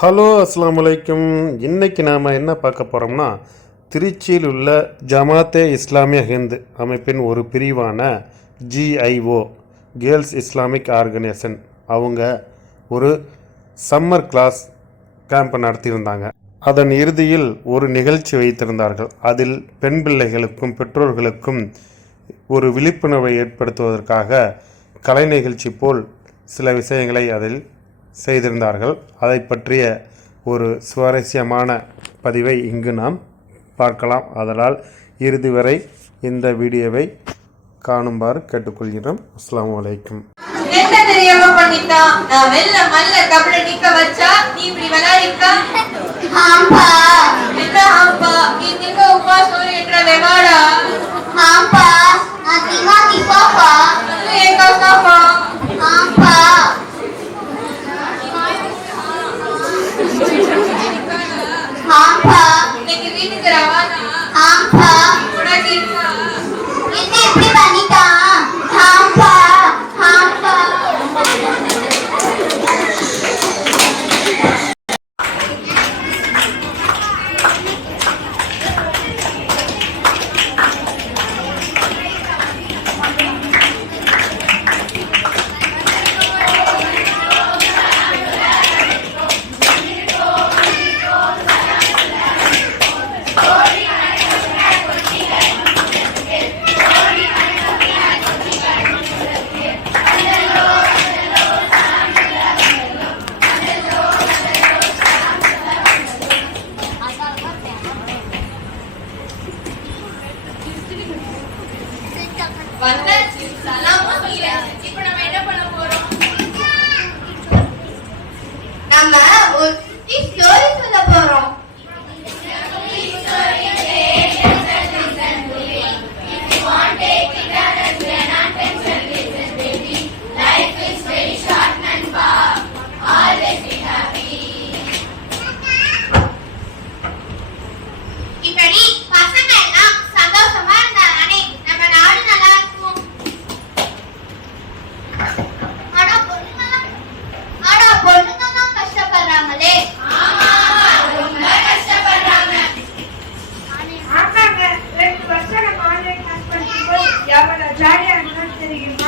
Hello அஸ்லாம் அலைக்கும் இன்றைக்கி நாம் என்ன பார்க்க போகிறோம்னா திருச்சியில் உள்ள ஜமாத்தே இஸ்லாமிய ஹிந்த் அமைப்பின் ஒரு பிரிவான ஜிஐஓ கேர்ள்ஸ் இஸ்லாமிக் ஆர்கனைசேஷன் அவங்க ஒரு சம்மர் கிளாஸ் கேம்ப் நடத்தியிருந்தாங்க. அதன் இறுதியில் ஒரு நிகழ்ச்சி வைத்திருந்தார்கள். அதில் பெண் பிள்ளைகளுக்கும் பெற்றோர்களுக்கும் ஒரு விழிப்புணர்வை ஏற்படுத்துவதற்காக கலை நிகழ்ச்சி போல் சில விஷயங்களை அதில் செய்திருந்தார்கள். அதை பற்றிய ஒரு சுவாரஸ்யமான பதிவை இங்கு நாம் பார்க்கலாம். அதனால் இறுதி வரை இந்த வீடியோவை காணுமாறு கேட்டுக்கொள்கிறோம் திப்பாப்பா ஏகா காப்பா Pantalla. எவ்வளவு ஜாலியா இருந்தோம்னு தெரியுமா?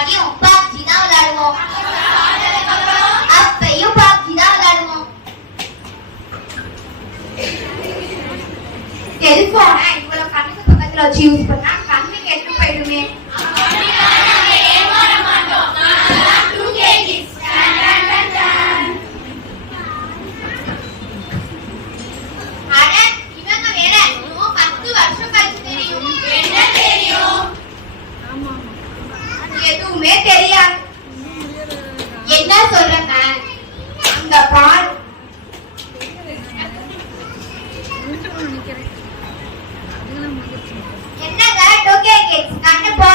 சாப்பிடுறதுக்கு முன்னாடியும் தான் விளையாடுவோம். அப்பையும் பப்ஜி தான் விளையாடுவோம். டெலிபோனை இவ்வளவு கண்ணுக்கு பக்கத்துல வச்சு யூஸ் பண்ணா கண்ணு கெட்டு போயிடுமே. நினைக்கிறேன். என்ன கிட்ஸ் கண்ணு போச்சா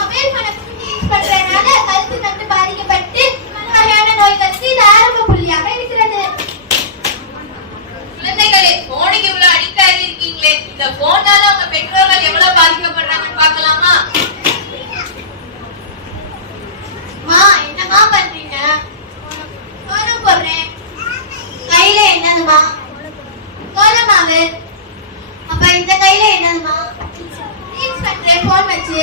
பண்றதுனால கழுத்து நட்டு பாதிக்கப்பட்டு பல வகையான நோய்களுக்கு இது ஆரம்ப இருக்கிறது. குழந்தைகளே போனுக்கு இவ்வளவு அடிக்ட் ஆகி இந்த போனால உங்க பெற்றோர்கள் எவ்வளவு பாதிக்கப்படுறாங்கன்னு பாக்கலாமா மா என்னமா பண்றீங்க? கோலம் போடுறேன். கையில என்னதுமா கோலமாவு அப்ப இந்த கையில என்னதுமா பண்றேன் போன் வச்சு.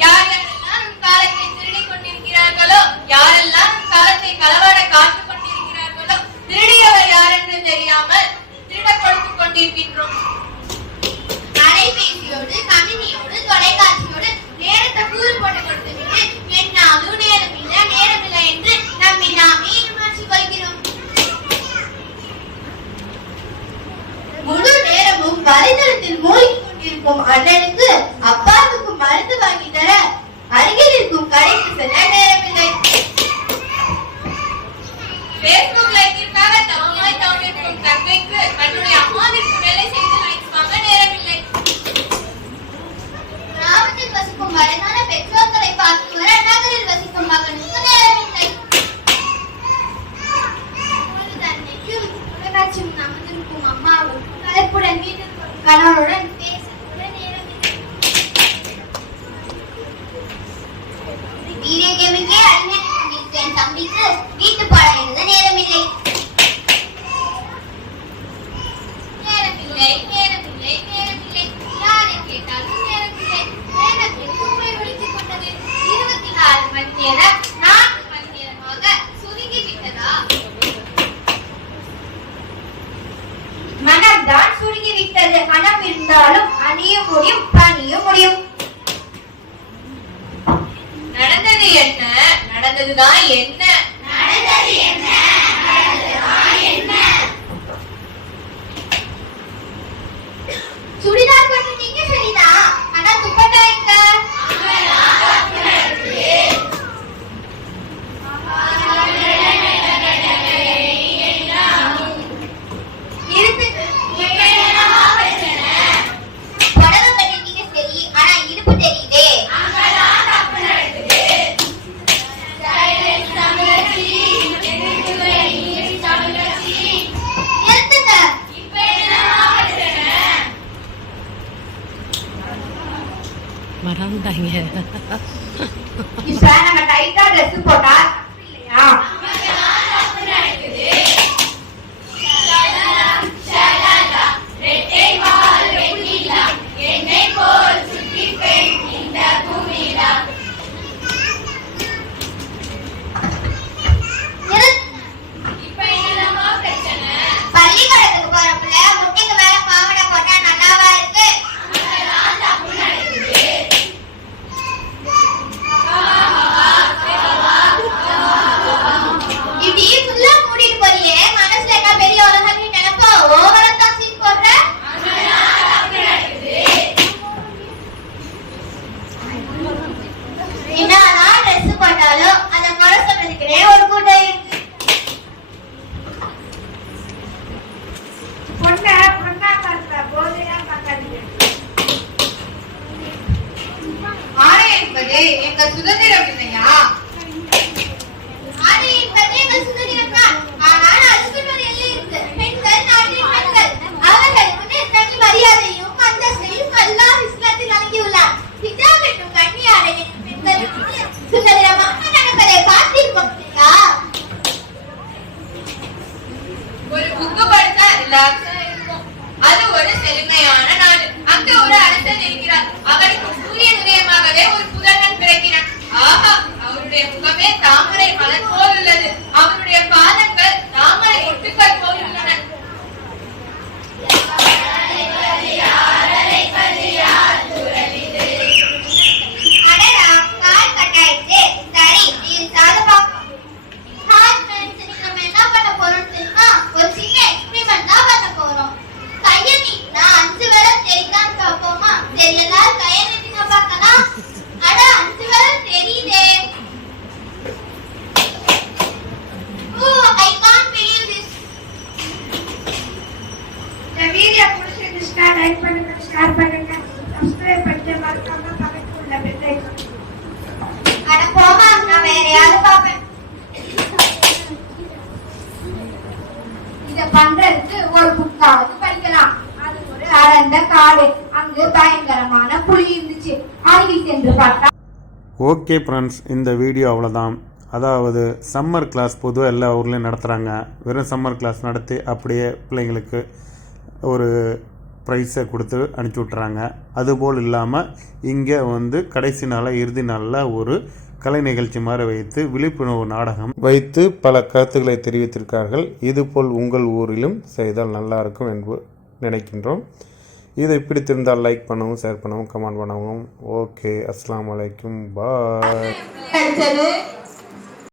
யாரெல்லாம் காலத்தை திருடிக் கொண்டிருக்கிறார்களோ யாரெல்லாம் காலத்தை களவாட காத்துக் கொண்டிருக்கிறார்களோ திருடியவர் யாரென்று தெரியாம சின்ன அமர்ந்திருக்கும் அம்மாவும் கலைப்புடன் வீட்டிற்கு கணவருடன் கன்றதுக்கு ஒரு புக்காவது படிக்கலாம் அது ஒரு அடர்ந்த காடு. அங்கு பயங்கரமான புலி இருந்துச்சு. அருகில் சென்று பார்த்தா ஓகே ஃப்ரெண்ட்ஸ் இந்த வீடியோ அவ்வளோதான் அதாவது சம்மர் கிளாஸ் பொதுவாக எல்லா ஊர்லேயும் நடத்துகிறாங்க வெறும் சம்மர் கிளாஸ் நடத்தி அப்படியே பிள்ளைங்களுக்கு ஒரு ப்ரைஸை கொடுத்து அனுப்பிச்சி விட்றாங்க அதுபோல் இல்லாமல் இங்கே வந்து கடைசி நாளாக இறுதி நாளில் ஒரு கலை நிகழ்ச்சி மாதிரி வைத்து விழிப்புணர்வு நாடகம் வைத்து பல கருத்துக்களை தெரிவித்திருக்கார்கள் இதுபோல் உங்கள் ஊரிலும் செய்தால் நல்லா இருக்கும் என்று நினைக்கின்றோம். இதை பிடித்திருந்தால் லைக் பண்ணவும் ஷேர் பண்ணவும் கமெண்ட் பண்ணவும். ஓகே அஸ்லாம் அலைக்கும். பாய்